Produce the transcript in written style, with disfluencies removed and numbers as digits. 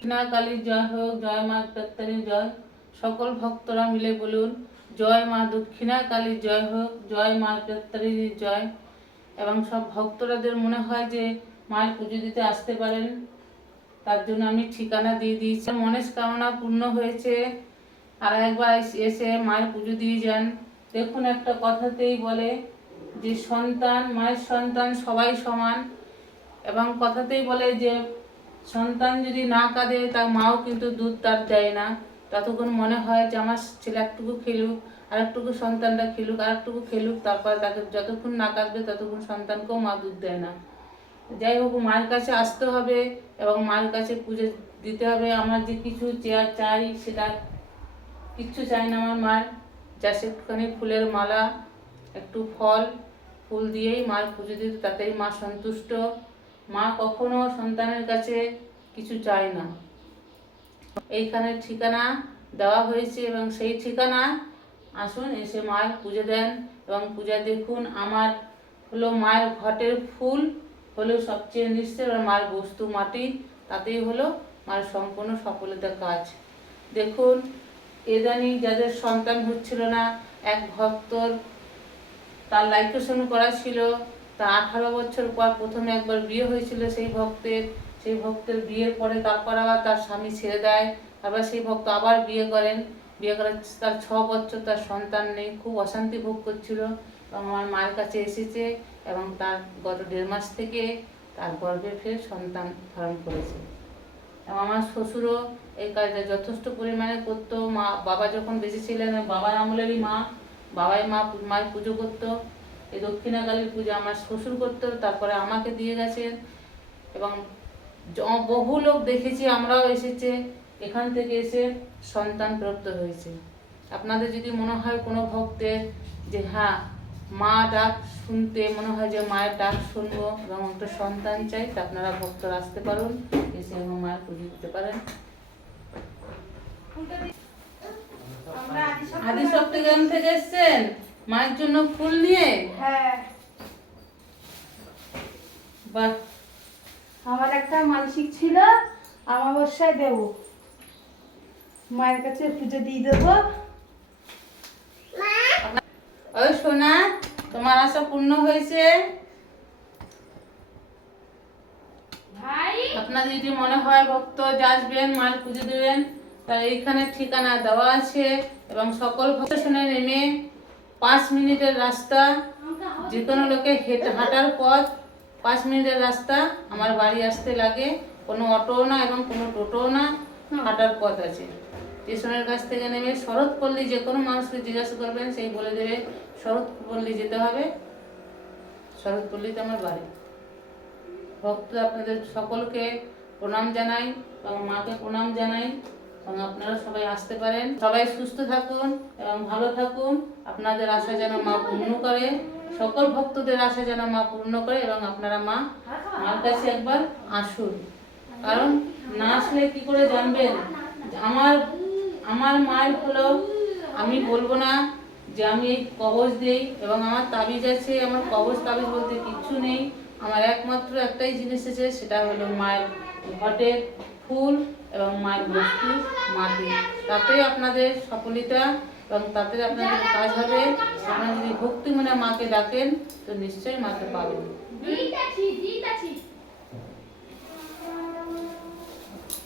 দক্ষিণা কালীর জয় হোক, জয় মা প্রত্যেরী জয়। সকল ভক্তরা মিলে বলুন, জয় মা দক্ষিণা কালীর জয় হোক, জয় মা প্রত্যেরীর জয়। এবং সব ভক্তরাদের মনে হয় যে মায়ের পুজো দিতে আসতে পারেন, তার জন্য আমি ঠিকানা দিয়ে দিয়েছি। মনস্কামনা পূর্ণ হয়েছে, আর একবার এসে মায়ের পুজো দিয়ে যান। দেখুন, একটা কথাতেই বলে যে সন্তান, মায়ের সন্তান সবাই সমান, এবং কথাতেই বলে যে সন্তান যদি না কাঁদে তার মাও কিন্তু দুধ তার দেয় না। ততক্ষণ মনে হয় যে আমার ছেলে একটুকু খেলুক, আর একটুকু সন্তানটা খেলুক, আর একটুকু খেলুক, তারপরে তাকে যতক্ষণ না কাঁদবে ততক্ষণ সন্তানকেও মা দুধ দেয় না। যাই হোক, মায়ের কাছে আসতে হবে এবং মায়ের কাছে পুজো দিতে হবে। আমার যে কিছু চাই সেটা কিচ্ছু চাই না আমার মার, যা একটুখানি ফুলের মালা, একটু ফল ফুল দিয়েই মার পুজো দিতে, তাতেই মা সন্তুষ্ট। মা কখনো সন্তানের কাছে কিছু চায় না। এইখানে ঠিকানা দেওয়া হয়েছে এবং সেই ঠিকানা আসুন, এসে মায়ের পুজো দেন এবং পূজা দেখুন। আমার হলো মায়ের ঘটের ফুল হলো সবচেয়ে নিশ্চয়, এবং মায়ের বস্তু মাটি, তাতেই হলো মায়ের সম্পূর্ণ সফলতার কাজ। দেখুন, এদানি যাদের সন্তান হচ্ছিল না, এক ভক্তর তার লাইকেশন করা ছিল, তা 18 বছর পর প্রথমে একবার বিয়ে হয়েছিল সেই ভক্তের বিয়ের পরে তারপর আবার তার স্বামী ছেড়ে দেয়, আবার সেই ভক্ত আবার বিয়ে করেন। বিয়ে করে তার 6 বছর তার সন্তান নেই, খুব অশান্তি ভোগ করছিল, এবং আমার মায়ের কাছে এসেছে এবং তার গত 1.5 মাস থেকে তার গর্ভে ফের সন্তান ধারণ করেছে। এবং আমার শ্বশুরও এই কাজটা যথেষ্ট পরিমাণে করতো। বাবা যখন বেঁচে ছিলেন, বাবার আমলেরই মায়ের পুজো করতো। এই দক্ষিণা কালীর পুজো আমার শ্বশুর করতো, তারপরে আমাকে দিয়ে গেছেন, এবং বহু লোক দেখেছি, আমরাও এসেছে, এখান থেকে এসে সন্তান প্রাপ্ত হয়েছে। আপনাদের যদি মনে হয় কোনো ভক্তের যে হ্যাঁ মা ডাক শুনতে মনে হয় যে মায়ের ডাক শুনবো এবং একটা সন্তান চাই, তা আপনারা ভক্তরা আসতে পারুন, এসে এবং মায়ের পুজো দিতে পারেন। আদি সপ্তগ্রাম থেকে এসছেন মায়ের জন্য ফুল নিয়ে? হ্যাঁ। বাহ, আমার একটা মানসিক ছিল, অমাবস্যায় দেব, মায়ের কাছে পুজো দিয়ে দেবো। ওই সোনা, তোমার আশা পূর্ণ হয়েছে। ভাই, আপনাদের যদি মনে হয় ভক্ত আসবেন মায়ের পুজো দেবেন, তাহলে এইখানে ঠিকানা দেওয়া আছে, এবং সকল ভক্ত শুনে নেমে 5 মিনিটের রাস্তা, যে কোনো লোকে হাঁটার পথ 5 মিনিটের রাস্তা আমার বাড়ি আসতে লাগে। কোনো অটোও না এবং কোনো টোটোও না, হাঁটার পথ আছে। স্টেশনের কাছ থেকে নেমে শরৎপল্লী, যে কোনো মানুষকে জিজ্ঞাসা করবেন, সেই বলে দেবে শরৎপল্লী যেতে হবে। শরৎপল্লীতে আমার বাড়ি। ভক্ত আপনাদের সকলকে প্রণাম জানাই এবং মাকে প্রণাম জানাই, এবং আপনারা সবাই আসতে পারেন। সবাই সুস্থ থাকুন এবং ভালো থাকুন। আপনাদের আশা যেন মা পূর্ণ করে, সকল ভক্তদের আশা যেন মা পূর্ণ করে, এবং আপনারা মার কাছে একবার আসুন। কারণ না আসলে কি করে জানবেন আমার মায়ের হলো, আমি বলবো না যে আমি এই কবজ দেই এবং আমার তাবিজ আছে। আমার কবজ তাবিজ বলতে কিচ্ছু নেই। আমার একমাত্র একটাই জিনিস আছে, সেটা হলো মায়ের ঘটের ফুল এবং মায়ের বস্তু মাটি। তাতেই আপনাদের সফলতা এবং তাতে আপনাদের কাজ হবে। আপনারা যদি ভক্তি মনে মাকে ডাকেন তো নিশ্চয়ই মাকে পাবেন।